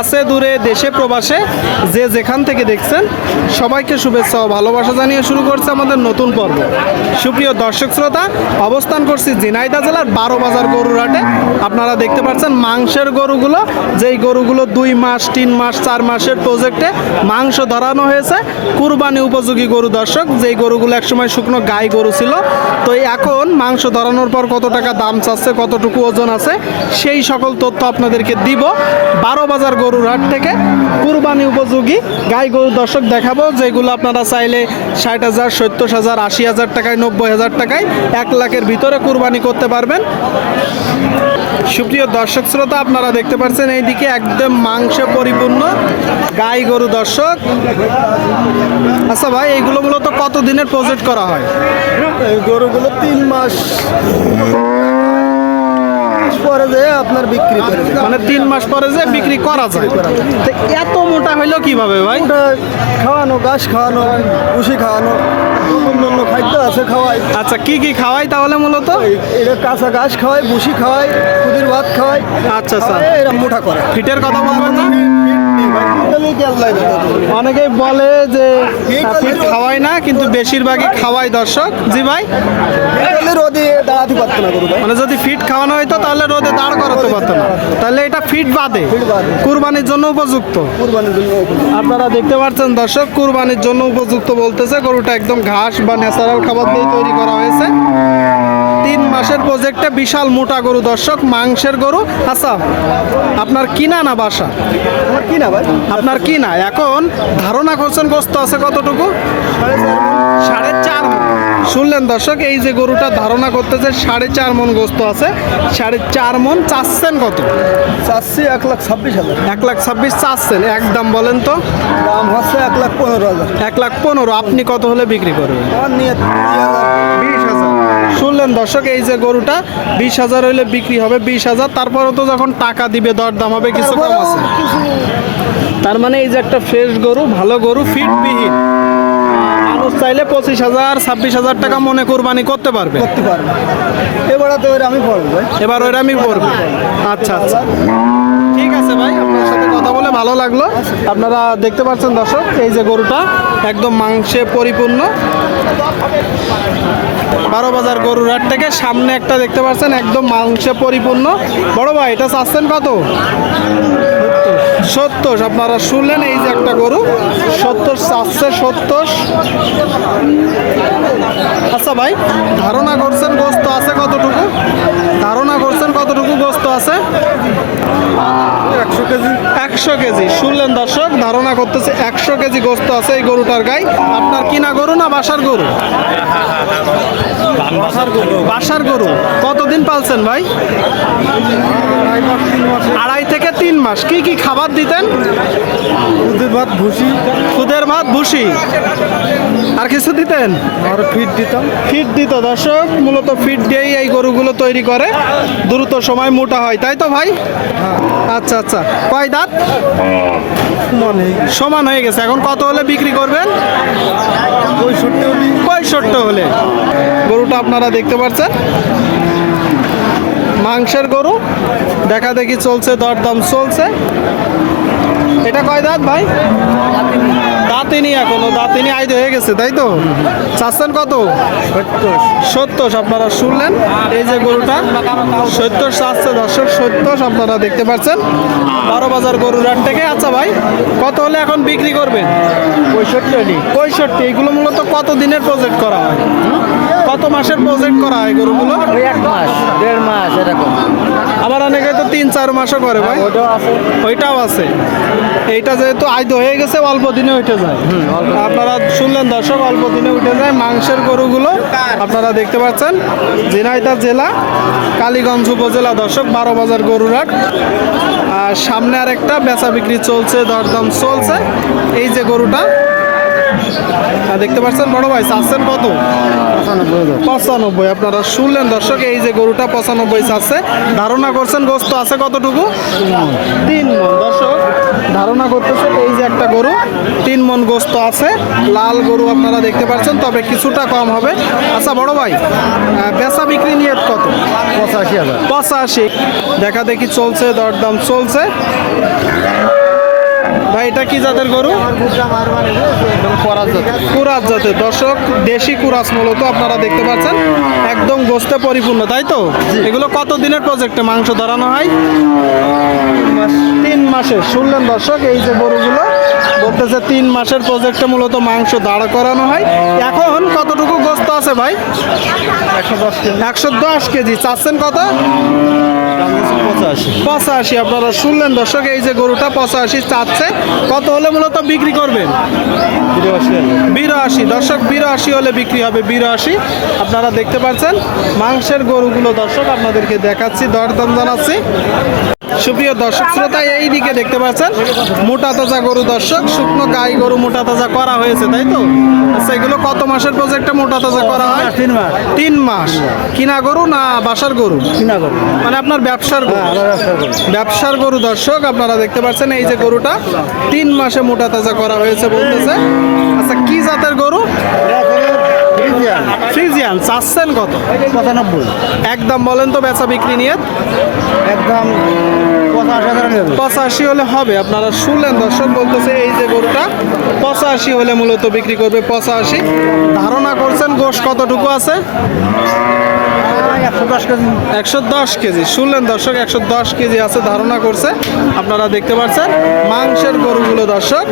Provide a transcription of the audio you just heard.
কাছে দূরে, দেশে, প্রবাসে, যে যেখান থেকে দেখছেন, সবাইকে শুভেচ্ছা ও ভালোবাসা জানিয়ে শুরু করছে আমাদের নতুন পর্ব। সুপ্রিয় দর্শক শ্রোতা, অবস্থান করছি জিনাইদা জেলার বারো বাজার গরুর হাটে আপনারা দেখতে পাচ্ছেন মাংসের গরুগুলো, যেই গরুগুলো দুই মাস, তিন মাস, চার মাসের প্রজেক্টে মাংস ধরানো হয়েছে। কুরবানি উপযোগী গরু দর্শক, যেই গরুগুলো একসময় শুকনো গাই গরু ছিল। তো এখন মাংস ধরানোর পর কত টাকা দাম চাচ্ছে, কতটুকু ওজন আছে, সেই সকল তথ্য আপনাদেরকে দিব। বারো বাজার গরুর হাট থেকে কুরবানি উপযোগী গাই গরু দর্শক দেখাবো, যেগুলো আপনারা চাইলে ষাট হাজার, সত্তর হাজার, আশি হাজার টাকায়, নব্বই হাজার টাকায় এক লাখের ভিতরে কুরবানি করতে পারবেন। সুপ্রিয় দর্শক শ্রোতা, আপনারা দেখতে পাচ্ছেন এইদিকে একদম মাংসে পরিপূর্ণ গাই গরু দর্শক। আচ্ছা ভাই, এইগুলো মূলত কত দিনের প্রজেক্ট করা হয়? গরুগুলো তিন মাস। পরে যে আপনার বিক্রি করে মানে তিন মাস পরে যে বিক্রি করা যায়। তো এত মোটা হইল কীভাবে ভাই? ওটা খাওয়ানো ঘাস খাওয়ানো ভুসি খাওয়ানো খাদ্য আছে খাওয়াই। আচ্ছা কি কি খাওয়াই তাহলে মূলত? এই- এটা কাঁচা ঘাস খাওয়াই ভুসি খাওয়াই খুদির ভাত খাওয়াই। আচ্ছা আচ্ছা এরা মোটা করে। ফিটের কথা বলবেন না? অনেকেই বলে যে ফিট খাওয়াই না কিন্তু বেশিরভাগই খাওয়াই দর্শক। জি ভাই? রোদে দাঁড়াতে পারতো না মানে যদি ফিট খাওয়ানো হইতো তাহলে রোদে দাঁড় করাতে পারতো না। তাহলে এটা ফিট বাদে। কুরবানির জন্য উপযুক্ত। কুরবানির জন্য আপনারা দেখতে পাচ্ছেন দর্শক কুরবানির জন্য উপযুক্ত বলতেছে গরুটা একদম ঘাস বা ন্যাচারাল খাবার দিয়ে তৈরি করা হয়েছে। মাসের প্রজেক্টে বিশাল মোটা গরু দর্শক মাংসের গরু। আচ্ছা আপনার কিনা না বাসা? আমার কি না ভাই? আপনার কিনা এখন ধারণা করছেন গোস্ত আছে কতটুকু? সাড়ে চার। শুনলেন দর্শক এই যে গরুটা ধারণা করতেছে সাড়ে চার মন গোস্ত আছে। সাড়ে চার মন চাচ্ছেন কত? চাচ্ছি এক লাখ ছাব্বিশ হাজার। এক লাখ ছাব্বিশ চাচ্ছেন। একদম বলেন তো। দাম হচ্ছে এক লাখ পনেরো হাজার। এক লাখ পনেরো। আপনি কত হলে বিক্রি করবেন? নিয়ে বিশ হাজার শুনলেন দর্শক এই যে গরুটা বিশ হাজার হইলে বিক্রি হবে বিশ হাজার। তারপরে তো যখন টাকা দিবে দরদাম হবে কিছু কম আছে। তার মানে এই যে একটা ফ্রেশ গরু ভালো গরু ফিটবিহীন। মানুষ চাইলে পঁচিশ হাজার ছাব্বিশ হাজার টাকা মনে কোরবানি করতে পারবে। করতে পারব। এবার তো ওর আমি পড়ব এবার ওইটা আমি পড়ব আচ্ছা আচ্ছা। ঠিক আছে ভাই আপনার সাথে কথা বলে ভালো লাগল। আপনারা দেখতে পাচ্ছেন দর্শক, এই যে গরুটা একদম মাংসে পরিপূর্ণ। বারো বাজার গরুর হাট থেকে সামনে একটা দেখতে পাচ্ছেন, একদম মাংসে পরিপূর্ণ। বড় ভাই, এটা চাচ্ছেন কত? সত্তর। আপনারা শুনলেন এই যে একটা গরু, সত্তর চাচ্ছে সত্তর। আচ্ছা ভাই ধারণা করছেন গোস্ত আছে কতটুকু? ধারণা করছেন কতটুকু গোস্ত আছে? একশো কেজি। একশো কেজি। শুনলেন দর্শক ধারণা করতেছে একশো কেজি গোস্ত আছে এই গরুটার গাই আপনার কিনা গরু না বাসার গরু? বাসার গরু। কতদিন পালছেন ভাই? আড়াই থেকে তিন মাস। কি কি খাবার দিতেন? ভাত ভুসি। খুদের ভাত ভুসি। আর কিছু দিতেন? আর ফিট দিতাম। ফিট দিত দর্শক মূলত ফিট দিয়েই এই গরুগুলো তৈরি করে। দ্রুত সময় মোটা হয় তাই তো ভাই? আচ্ছা আচ্ছা। কয় দাঁত? মানে সমান হয়ে গেছে। এখন কত হলে বিক্রি করবেন? পঁয়ষট্টি হলি। পঁয়ষট্টি হলে। গরুটা আপনারা দেখতে পাচ্ছেন। মাংসের গরু। দেখা দেখি চলছে দরদাম চলছে। এটা কয় দাঁত ভাই? দাঁতিনি এখনও দাঁতিনি আইদ হয়ে গেছে তাই তো? চাচ্ছেন কত? সত্তর আপনারা শুনলেন? এই যে গরুটা সত্তর চাচ্ছে দর্শক সত্তর আপনারা দেখতে পাচ্ছেন। বারো বাজার গরুর হাট থেকে আচ্ছা ভাই কত হলে এখন বিক্রি করবেন? পঁয়ষট্টি পঁয়ষট্টি এগুলো মূলত কত দিনের প্রজেক্ট করা হয়? কত মাসের প্রজেক্ট করা হয় গরুগুলো? এক মাস দেড় মাস এরকম। আবার অনেকে তো তিন চার মাসও করে ভাই। ওইটাও আছে। এইটা যেহেতু আইদ হয়ে গেছে অল্প দিনে উঠে যায়। আপনারা শুনলেন দর্শক অল্প দিনে উঠে যায়। মাংসের গরুগুলো আপনারা দেখতে পাচ্ছেন। ঝিনাইদহ জেলা কালীগঞ্জ উপজেলা দর্শক বারো বাজার গরুরহাট। আর সামনে আরেকটা বেচা বিক্রি চলছে দরদাম চলছে। এই যে গরুটা দেখতে পাচ্ছেন বড় ভাই চাচ্ছেন কত? পঁচানব্বই। আপনারা শুনলেন দর্শক এই যে গরুটা পঁচানব্বই চাচ্ছে। ধারণা করছেন গোস্ত আছে কতটুকু? তিন মন। দর্শক ধারণা করতেছে এই যে একটা গরু তিন মন গোস্ত আছে। লাল গরু আপনারা দেখতে পাচ্ছেন তবে কিছুটা কম হবে। আচ্ছা বড় ভাই বেচা বিক্রি নিয়ে কত? পঁচাশি হাজার। পঁচাশি। দেখা দেখি চলছে দরদাম চলছে। এটা কি জাতের গরু? কুরাজ জাতের। দর্শক দেশি কুরাস মূলত আপনারা দেখতে পাচ্ছেন। একদম গোস্তে পরিপূর্ণ তাই তো? এগুলো কত দিনের প্রজেক্টে মাংস ধরানো হয়? তিন মাসে। শুনলেন দর্শক এই যে গরুগুলো বলতেছে তিন মাসের প্রজেক্টে মূলত মাংস দাঁড় করানো হয়। এখন কতটুকু গোস্ত আছে ভাই? একশো দশ কেজি। একশো দশ কেজি। চাচ্ছেন কত? পঁচাশি। আপনারা শুনলেন দর্শক এই যে গরুটা পঁচাশি চাচ্ছে। কত হলে মূলত বিক্রি করবেন? বিরাশি বিরাশি। দর্শক বিরাশি হলে বিক্রি হবে বিরাশি। আপনারা দেখতে পাচ্ছেন মাংসের গরুগুলো দর্শক আপনাদেরকে দেখাচ্ছি দরদাম জানাচ্ছি। সুপ্রিয় দর্শক শ্রোতা এই দিকে দেখতে পাচ্ছেন মোটা তাজা গরু দর্শক শুকনো গাই গরু মোটা তাজা করা হয়েছে তাই তো? আচ্ছা এগুলো কত মাসের প্রজেক্টে মোটা তাজা করা হয়? তিন মাস। তিন মাস। কিনা গরু না বাসার গরু? কিনা গরু। মানে আপনার ব্যবসার গরু। ব্যবসার গরু। দর্শক আপনারা দেখতে পাচ্ছেন এই যে গরুটা তিন মাসে মোটা তাজা করা হয়েছে বলতেছে। আচ্ছা কি জাতের গরু? ফ্রিজিয়ান চাচ্ছেন কত? পঁচানব্বই। একদম বলেন তো বেচা বিক্রি নিয়ে। একদম পঁচাশি হলে হবে আপনারা শুনলেন দর্শক বলতেছে এই যে গরুটা পঁচাশি হলে মূলত বিক্রি করবে পঁচাশি। ধারণা করছেন গোশ কতটুকু আছে? একশো দশ কেজি। একশো দশ কেজি। শুনলেন দর্শক একশো দশ কেজি আছে ধারণা করছে আপনারা দেখতে পাচ্ছেন। মাংসের গরুগুলো দর্শক।